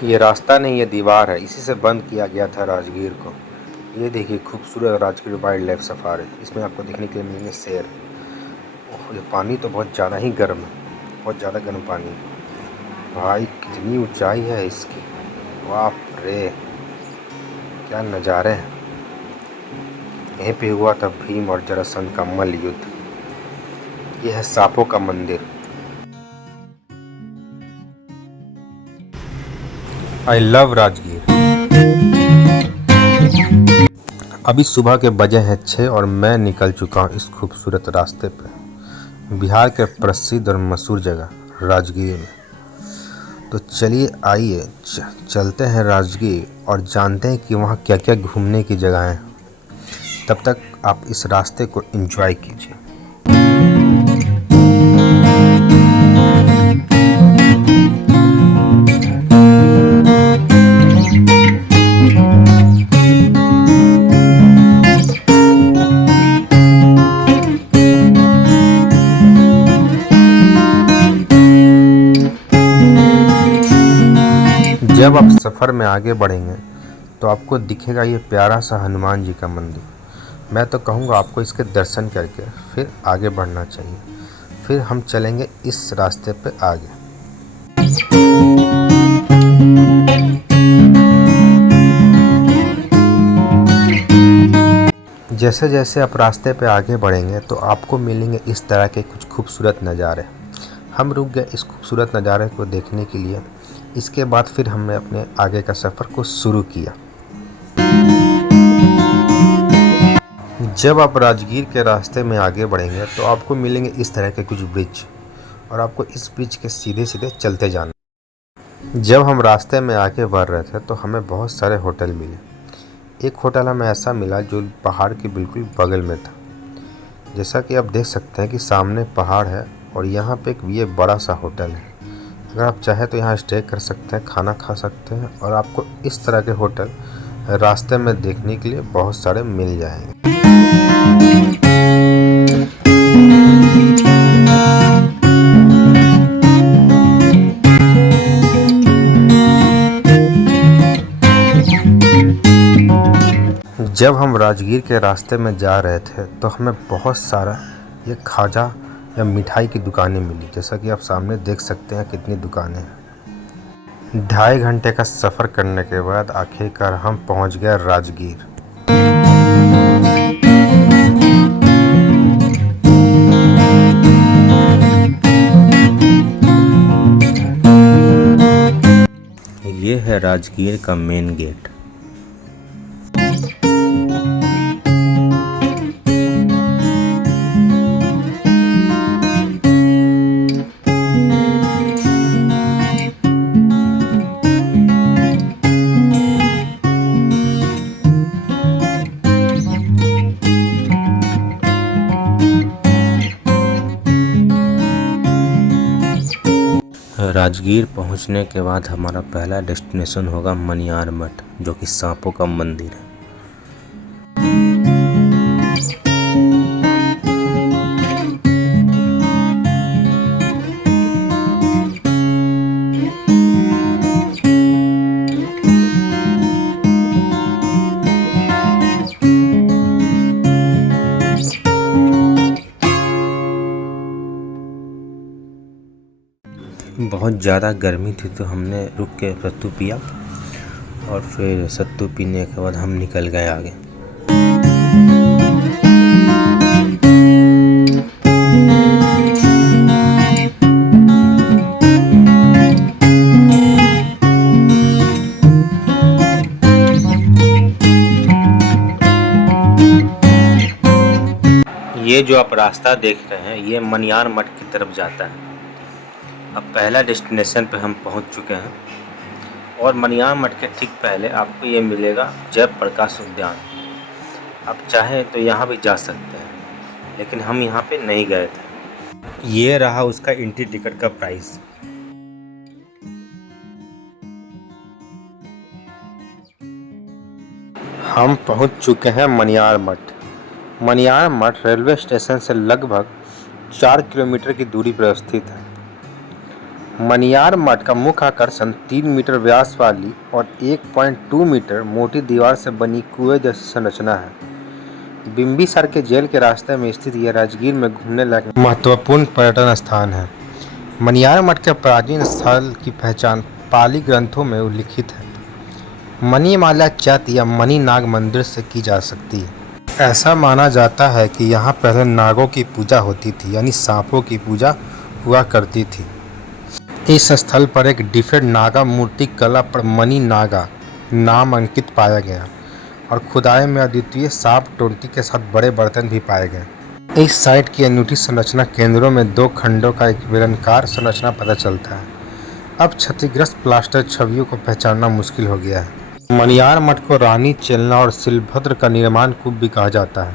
ये रास्ता नहीं, ये दीवार है। इसी से बंद किया गया था राजगीर को। ये देखिए खूबसूरत राजगीर वाइल्ड लाइफ सफारी। इसमें आपको देखने के लिए मिलेंगे शेर। ओह, ये पानी तो बहुत ज़्यादा ही गर्म है, बहुत ज़्यादा गर्म पानी है। भाई कितनी ऊंचाई है इसकी, बाप रे क्या नज़ारे हैं। यहीं पे हुआ था भीम और जरासंध का मल्ल युद्ध। यह है सांपों का मंदिर। I love Rajgir. अभी सुबह के बजे हैं 6 और मैं निकल चुका हूँ इस खूबसूरत रास्ते पे बिहार के प्रसिद्ध और मशहूर जगह राजगीर में। तो चलिए आइए चलते हैं राजगीर और जानते हैं कि वहाँ क्या क्या घूमने की जगह हैं। तब तक आप इस रास्ते को एंजॉय कीजिए। जब आप सफ़र में आगे बढ़ेंगे तो आपको दिखेगा ये प्यारा सा हनुमान जी का मंदिर। मैं तो कहूँगा आपको इसके दर्शन करके फिर आगे बढ़ना चाहिए। फिर हम चलेंगे इस रास्ते पे आगे। जैसे जैसे आप रास्ते पे आगे बढ़ेंगे तो आपको मिलेंगे इस तरह के कुछ खूबसूरत नज़ारे। हम रुक गए इस खूबसूरत नज़ारे को देखने के लिए। इसके बाद फिर हमने अपने आगे का सफ़र को शुरू किया। जब आप राजगीर के रास्ते में आगे बढ़ेंगे तो आपको मिलेंगे इस तरह के कुछ ब्रिज और आपको इस ब्रिज के सीधे सीधे चलते जाना। जब हम रास्ते में आगे बढ़ रहे थे तो हमें बहुत सारे होटल मिले। एक होटल हमें ऐसा मिला जो पहाड़ के बिल्कुल बगल में था। जैसा कि आप देख सकते हैं कि सामने पहाड़ है और यहाँ पे ये बड़ा सा होटल है। अगर आप चाहें तो यहाँ स्टे कर सकते हैं, खाना खा सकते हैं और आपको इस तरह के होटल रास्ते में देखने के लिए बहुत सारे मिल जाएंगे। जब हम राजगीर के रास्ते में जा रहे थे तो हमें बहुत सारा ये खाजा या मिठाई की दुकानें मिली। जैसा कि आप सामने देख सकते हैं कितनी दुकानें हैं। 2.5 घंटे का सफ़र करने के बाद आखिरकार हम पहुंच गए राजगीर। ये है राजगीर का मेन गेट। राजगीर पहुंचने के बाद हमारा पहला डेस्टिनेशन होगा मनियार मठ, जो कि सांपों का मंदिर है। बहुत ज़्यादा गर्मी थी तो हमने रुक के सत्तू पिया और फिर सत्तू पीने के बाद हम निकल गए आगे। ये जो आप रास्ता देख रहे हैं ये मनियार मठ की तरफ जाता है। अब पहला डेस्टिनेशन पे हम पहुंच चुके हैं और मनियार मठ के ठीक पहले आपको ये मिलेगा जयप्रकाश उद्यान। आप चाहें तो यहाँ भी जा सकते हैं, लेकिन हम यहाँ पे नहीं गए थे। ये रहा उसका एंट्री टिकट का प्राइस। हम पहुँच चुके हैं मनियार मठ। मनियार मठ रेलवे स्टेशन से लगभग 4 किलोमीटर की दूरी पर स्थित है। मनियार मठ का मुख्य आकर्षण 3 मीटर व्यास वाली और 1.2 मीटर मोटी दीवार से बनी कुएं जैसी संरचना है। बिम्बिसार के जेल के रास्ते में स्थित यह राजगीर में घूमने लायक महत्वपूर्ण पर्यटन स्थान है। मनियार मठ के प्राचीन स्थल की पहचान पाली ग्रंथों में उल्लिखित है। मणिमाला चैत्य या मणि नाग मंदिर से की जा सकती है। ऐसा माना जाता है कि यहाँ पहले नागों की पूजा होती थी, यानी सांपों की पूजा हुआ करती थी। इस स्थल पर एक डिफरेंट नागा मूर्ति कला पर मणि नागा नाम अंकित पाया गया और खुदाई में अद्वितीय सांप टोंटी के साथ बड़े बर्तन भी पाए गए। इस साइट की अनूठी संरचना केंद्रों में 2 खंडों का एक बेलनाकार संरचना पता चलता है। अब क्षतिग्रस्त प्लास्टर छवियों को पहचानना मुश्किल हो गया है। मनियार मठ को रानी चेलना और शिलभद्र का निर्माण कूप भी कहा जाता है।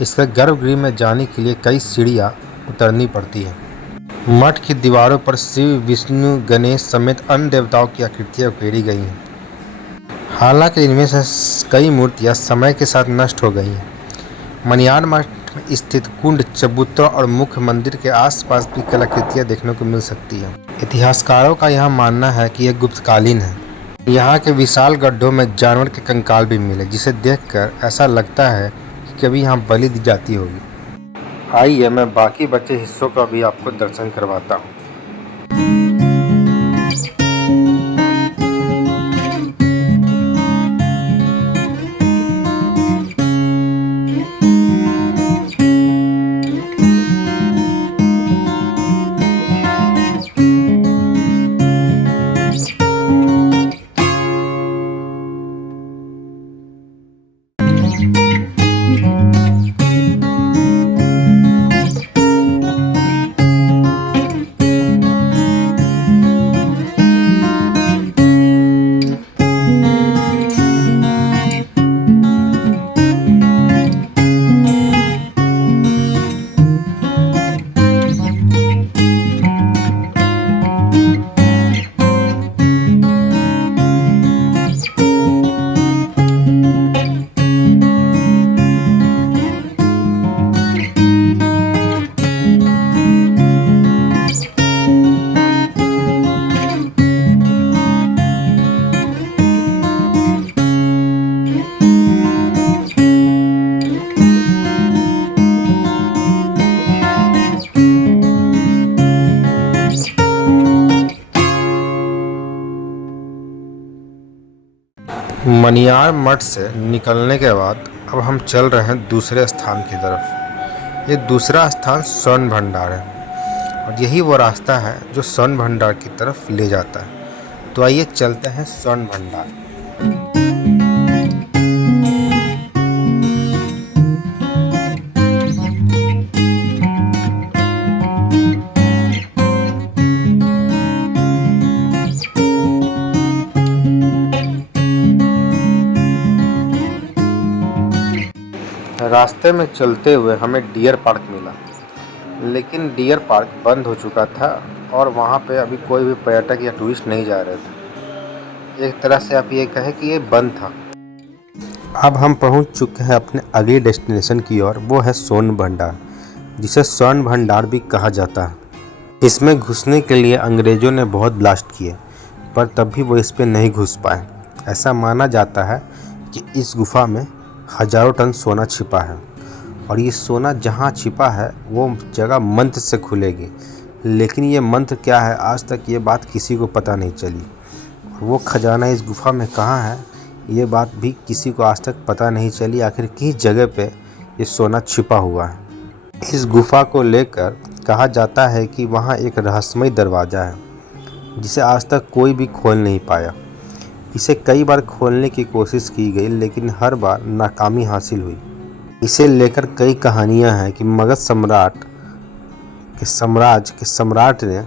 इसके गर्भगृह में जाने के लिए कई सीढ़ियाँ उतरनी पड़ती है। मठ की दीवारों पर शिव, विष्णु, गणेश समेत अन्य देवताओं की आकृतियाँ उकेरी गई हैं। हालांकि इनमें से कई मूर्तियाँ समय के साथ नष्ट हो गई हैं। मनियार मठ में स्थित कुंड, चबूतरा और मुख्य मंदिर के आसपास भी कलाकृतियाँ देखने को मिल सकती हैं। इतिहासकारों का यह मानना है कि यह गुप्तकालीन है। यहाँ के विशाल गड्ढों में जानवर के कंकाल भी मिले, जिसे देखकर ऐसा लगता है कि कभी यहाँ बलि दी जाती होगी। आइए मैं बाकी बचे हिस्सों का भी आपको दर्शन करवाता हूँ। मनियार मठ से निकलने के बाद अब हम चल रहे हैं दूसरे स्थान की तरफ। ये दूसरा स्थान स्वर्ण भंडार है और यही वो रास्ता है जो स्वर्ण भंडार की तरफ ले जाता है। तो आइए चलते हैं स्वर्ण भंडार। रास्ते में चलते हुए हमें डियर पार्क मिला, लेकिन डियर पार्क बंद हो चुका था और वहाँ पे अभी कोई भी पर्यटक या टूरिस्ट नहीं जा रहे थे। एक तरह से आप ये कहें कि ये बंद था। अब हम पहुँच चुके हैं अपने अगली डेस्टिनेशन की ओर, वो है स्वर्ण भंडार, जिसे स्वर्ण भंडार भी कहा जाता है। इसमें घुसने के लिए अंग्रेज़ों ने बहुत ब्लास्ट किए, पर तब भी वो इस पर नहीं घुस पाए। ऐसा माना जाता है कि इस गुफा में हजारों टन सोना छिपा है और ये सोना जहाँ छिपा है वो जगह मंत्र से खुलेगी, लेकिन ये मंत्र क्या है आज तक ये बात किसी को पता नहीं चली। वो खजाना इस गुफा में कहाँ है ये बात भी किसी को आज तक पता नहीं चली। आखिर किस जगह पे ये सोना छिपा हुआ है। इस गुफा को लेकर कहा जाता है कि वहाँ एक रहस्यमय दरवाज़ा है जिसे आज तक कोई भी खोल नहीं पाया। इसे कई बार खोलने की कोशिश की गई, लेकिन हर बार नाकामी हासिल हुई। इसे लेकर कई कहानियां हैं कि मगध साम्राज्य के सम्राट ने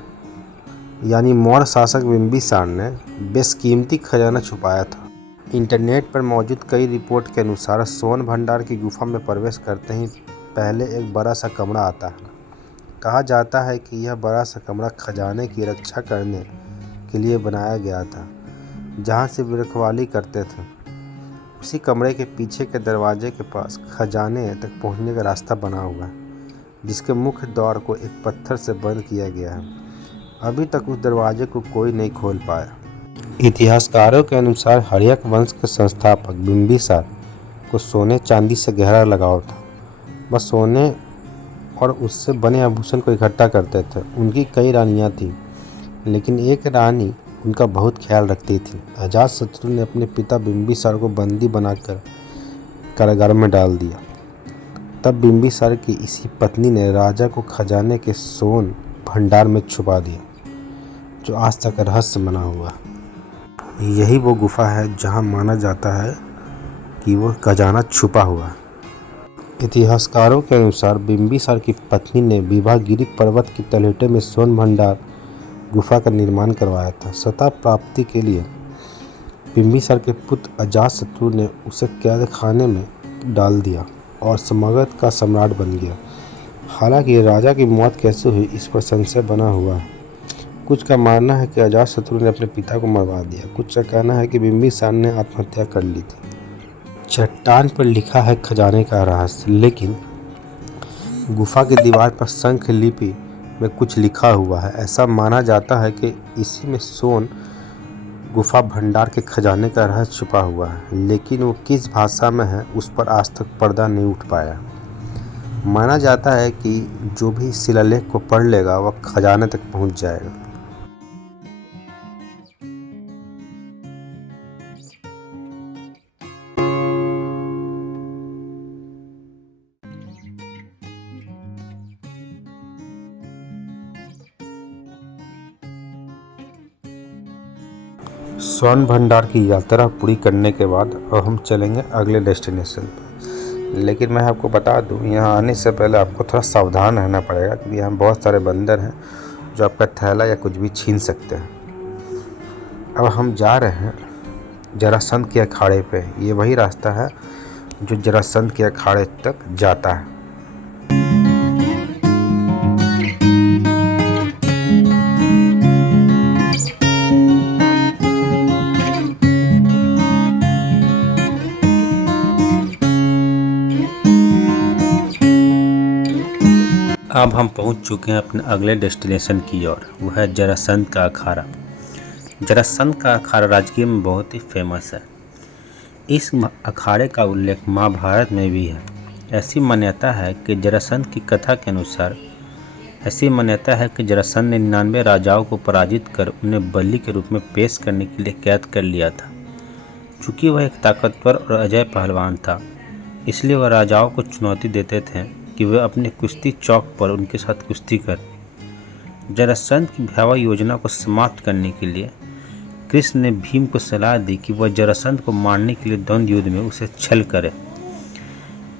यानी मौर्य शासक बिम्बिसार ने बेशकीमती खजाना छुपाया था। इंटरनेट पर मौजूद कई रिपोर्ट के अनुसार स्वर्ण भंडार की गुफा में प्रवेश करते ही पहले एक बड़ा सा कमरा आता है। कहा जाता है कि यह बड़ा सा कमरा खजाने की रक्षा करने के लिए बनाया गया था, जहाँ से वे रखवाली करते थे। उसी कमरे के पीछे के दरवाजे के पास खजाने तक पहुँचने का रास्ता बना हुआ है, जिसके मुख्य द्वार को एक पत्थर से बंद किया गया है। अभी तक उस दरवाजे को कोई नहीं खोल पाया। इतिहासकारों के अनुसार हर्यक वंश के संस्थापक बिंबिसार को सोने चांदी से गहरा लगाव था। वह सोने और उससे बने आभूषण को इकट्ठा करते थे। उनकी कई रानियां थीं, लेकिन एक रानी उनका बहुत ख्याल रखती थी। अजातशत्रु ने अपने पिता बिंबिसार को बंदी बनाकर कारागार में डाल दिया। तब बिंबिसार की इसी पत्नी ने राजा को खजाने के सोन भंडार में छुपा दिया, जो आज तक रहस्य बना हुआ। यही वो गुफा है जहां माना जाता है कि वो खजाना छुपा हुआ है। इतिहासकारों के अनुसार बिंबिसार की पत्नी ने विवाहगिरी पर्वत की तलहटे में स्वर्ण भंडार गुफा का निर्माण करवाया था। सत्ता प्राप्ति के लिए बिंबिसार के पुत्र अजातशत्रु ने उसे कैद खाने में डाल दिया और मगध का सम्राट बन गया। हालांकि राजा की मौत कैसे हुई, इस पर संशय बना हुआ है। कुछ का मानना है कि अजातशत्रु ने अपने पिता को मरवा दिया, कुछ का कहना है कि बिंबिसार ने आत्महत्या कर ली थी। चट्टान पर लिखा है खजाने का रहस्य, लेकिन गुफा की दीवार पर शंख लिपि में कुछ लिखा हुआ है। ऐसा माना जाता है कि इसी में सोन गुफा भंडार के खजाने का रहस्य छुपा हुआ है, लेकिन वो किस भाषा में है उस पर आज तक पर्दा नहीं उठ पाया। माना जाता है कि जो भी शिलालेख को पढ़ लेगा वह खजाने तक पहुंच जाएगा। स्वर्ण भंडार की यात्रा पूरी करने के बाद अब हम चलेंगे अगले डेस्टिनेशन पर। लेकिन मैं आपको बता दूं, यहाँ आने से पहले आपको थोड़ा सावधान रहना पड़ेगा, क्योंकि यहाँ बहुत सारे बंदर हैं जो आपका थैला या कुछ भी छीन सकते हैं। अब हम जा रहे हैं जरासंध के अखाड़े पे। ये वही रास्ता है जो जरासंध के अखाड़े तक जाता है। अब हम पहुंच चुके हैं अपने अगले डेस्टिनेशन की ओर, वह है जरासंध का अखाड़ा। जरासंध का अखाड़ा राजगीर में बहुत ही फेमस है। इस अखाड़े का उल्लेख महाभारत में भी है। ऐसी मान्यता है कि जरासंध की कथा के अनुसार जरासंध ने 99 राजाओं को पराजित कर उन्हें बलि के रूप में पेश करने के लिए कैद कर लिया था। चूँकि वह एक ताकतवर और अजय पहलवान था, इसलिए वह राजाओं को चुनौती देते थे कि वे अपने कुश्ती चौक पर उनके साथ कुश्ती कर। जरासंध की भयावह योजना को समाप्त करने के लिए कृष्ण ने भीम को सलाह दी कि वह जरासंध को मारने के लिए द्वंद्व युद्ध में उसे छल करे।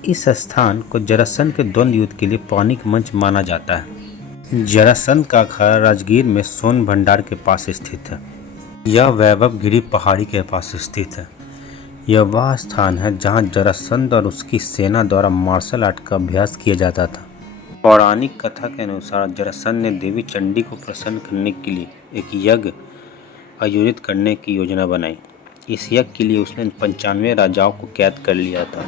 इस स्थान को जरासंध के द्वंद्व युद्ध के लिए पौराणिक मंच माना जाता है। जरासंध का अखाड़ा राजगीर में सोन भंडार के पास स्थित है। यह वैभवगिरी पहाड़ी के पास स्थित है। यह वह स्थान है जहां जरासंध और उसकी सेना द्वारा मार्शल आर्ट का अभ्यास किया जाता था। पौराणिक कथा के अनुसार जरासंध ने देवी चंडी को प्रसन्न करने के लिए एक यज्ञ आयोजित करने की योजना बनाई। इस यज्ञ के लिए उसने 95 राजाओं को कैद कर लिया था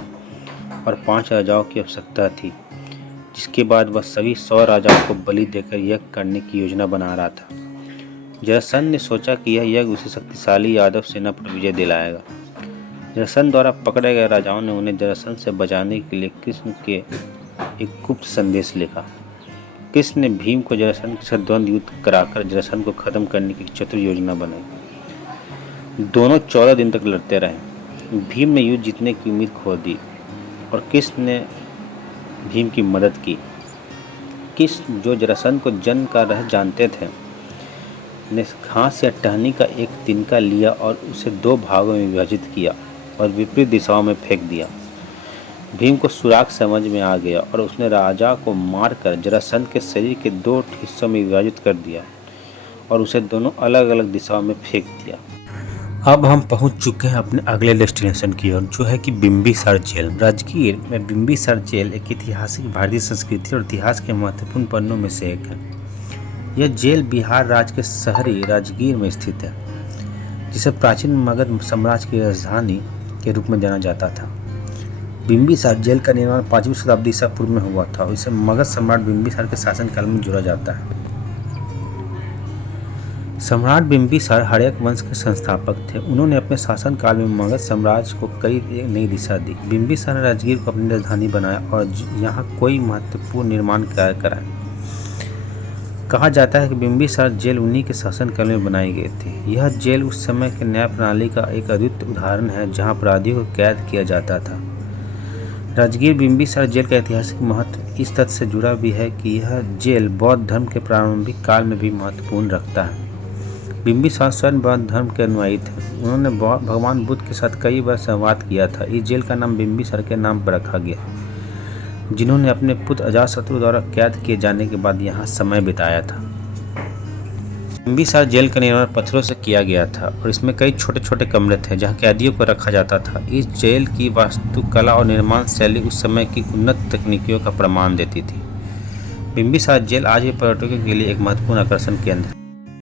और 5 राजाओं की आवश्यकता थी, जिसके बाद वह सभी 100 राजाओं को बलि देकर यज्ञ करने की योजना बना रहा था। जरासंध ने सोचा कि यह यज्ञ उसे शक्तिशाली यादव सेना पर विजय दिलाएगा। जरासंध द्वारा पकड़े गए राजाओं ने उन्हें जरासंध से बचाने के लिए कृष्ण के एक गुप्त संदेश लिखा। कृष्ण ने भीम को जरासंध के साथ द्वंद्व युद्ध कराकर जरासंध को खत्म करने की चतुर योजना बनाई। दोनों 14 दिन तक लड़ते रहे। भीम ने युद्ध जीतने की उम्मीद खो दी और कृष्ण ने भीम की मदद की। कृष्ण, जो जरासंध को जन्म का रहस्य जानते थे, ने घास या टहनी का एक तिनका लिया और उसे 2 भागों में विभाजित किया और विपरीत दिशाओं में फेंक दिया। भीम को सुराग समझ में आ गया और उसने राजा को मारकर जरासंध के शरीर के 2 हिस्सों में विभाजित कर दिया और उसे दोनों अलग अलग दिशाओं में फेंक दिया। अब हम पहुंच चुके हैं अपने अगले डेस्टिनेशन की ओर, जो है कि बिंबिसार जेल। राजगीर में बिंबिसार जेल एक ऐतिहासिक भारतीय संस्कृति और इतिहास के महत्वपूर्ण पन्नों में से एक है। यह जेल बिहार राज्य के शहरी राजगीर में स्थित है, जिसे प्राचीन मगध साम्राज्य की राजधानी के रूप में जाना जाता था। बिंबिसार जेल का निर्माण 5वीं शताब्दी ईसा पूर्व में हुआ था और इसे मगध सम्राट बिंबिसार के शासनकाल में जोड़ा जाता है। सम्राट बिंबिसार हड़यक वंश के संस्थापक थे। उन्होंने अपने शासनकाल में मगध साम्राज्य को कई नई दिशा दी। बिंबिसार ने राजगीर को अपनी राजधानी बनाया और यहाँ कोई महत्वपूर्ण निर्माण कार्य कराए। कहा जाता है कि बिंबिसार जेल उन्हीं के शासनकाल में बनाई गई थी। यह जेल उस समय के न्याय प्रणाली का एक अद्वितीय उदाहरण है, जहाँ अपराधियों को कैद किया जाता था। राजगीर बिंबिसार जेल का ऐतिहासिक महत्व इस तथ्य से जुड़ा भी है कि यह जेल बौद्ध धर्म के प्रारंभिक काल में भी महत्वपूर्ण रखता है। बिंबिसार स्वयं बौद्ध धर्म के अनुयायी थे। उन्होंने भगवान बुद्ध के साथ कई बार संवाद किया था। इस जेल का नाम बिंबिसार के नाम पर रखा गया, जिन्होंने अपने पुत्र अजातशत्रु द्वारा कैद किए जाने के बाद यहाँ समय बिताया था। बिंबिसार जेल का निर्माण पत्थरों से किया गया था और इसमें कई छोटे छोटे कमरे थे जहाँ कैदियों को रखा जाता था। इस जेल की वास्तुकला और निर्माण शैली उस समय की उन्नत तकनीकियों का प्रमाण देती थी। बिंबिसार जेल आज भी पर्यटकों के लिए एक महत्वपूर्ण आकर्षण केंद्र है।